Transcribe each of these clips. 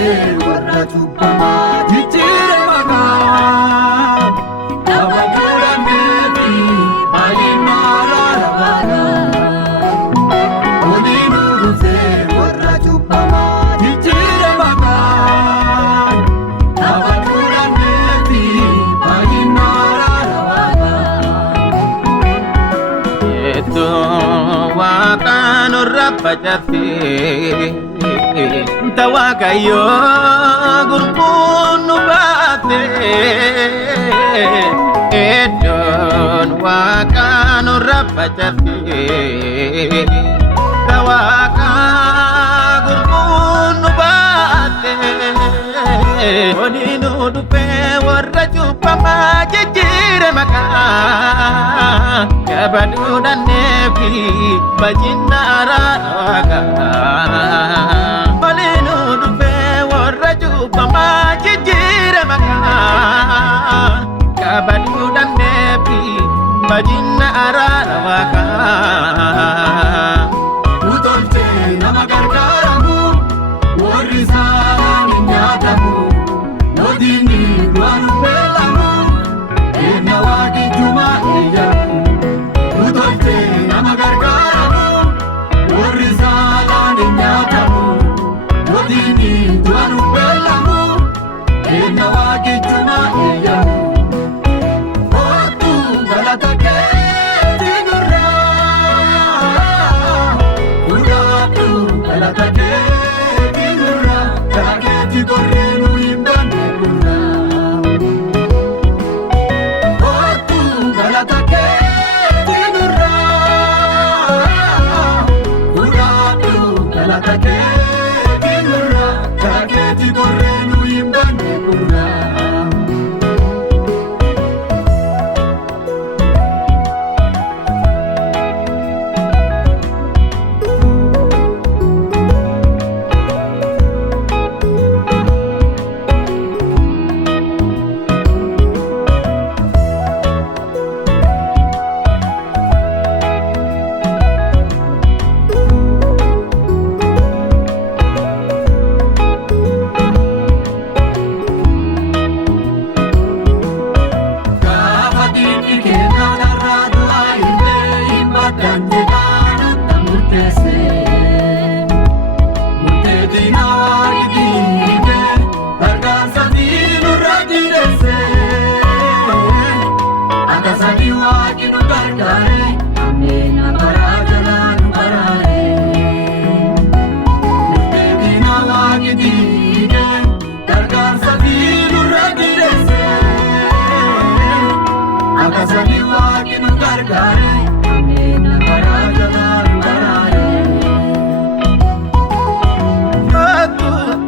warra cubbamaa jijjiire maqaa nama godhanneefi baay'ina araarabaadha. Waliin dhufee warra cubbamaa jijjiire maqaa nama godhanneefi baay'ina araarabaadha. Waaqaan rabbachatee Waaqayyoo gurmuun nu baatee iddoon Waaqaan rabbachatee Waaqaa gurmuun nu baatee waliin dhufee warra cubbamaa jijjiire maqaa kabaduudhaaneefi baay'ina araarabaadha. Waliin dhufee warra cubbamaa jijjiire maqaa kabaduudhaaneefi baay'ina araarabaadha. Utolchee nama gargaaramu warri isaan hin nyaatamu mootiin du'aan beekamu eenna waaqijjumaa eeyyamu. Utolchee nama gargaaramu warri isaan hin nyaatamu mootiin du'aan beekamu eenna waaqijjumaa eeyyamu. Kootu galata keetii nurraa fudhadhu galata keetii nurraa karaa keetii gorree nu hin banne gurraa. Kootu galata keetii nurraa fudhadhu galata keetii nurraa karaa keetii gorree nu hin banne gurraa.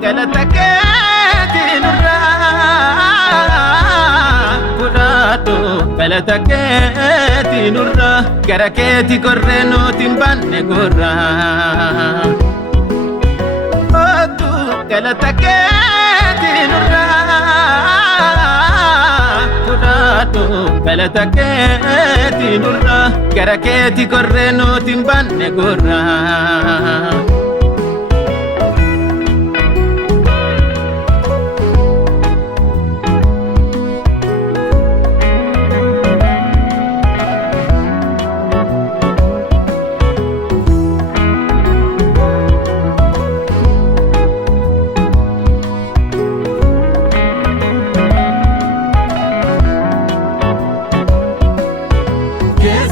Galata keetii nurraa fudhadhu galata keetii nurraa gara keetii gorree nuti hin banne gurraa. Galata keetii nurraa fudhadhu galata keetii nurraa gara keetii gorree nuti hin banne gurraa.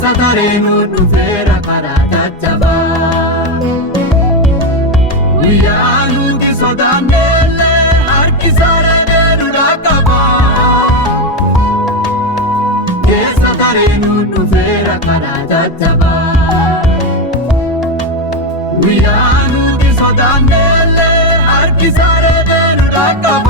Satarenu dhufeera karaa caccabaa guyyaa nuti sodaanneellee harkisaaree beeludhaa qabaa. Satarenu dhufeera karaa caccabaa guyyaa nuti sodaanneellee harkisaaree beeludhaa qabaa.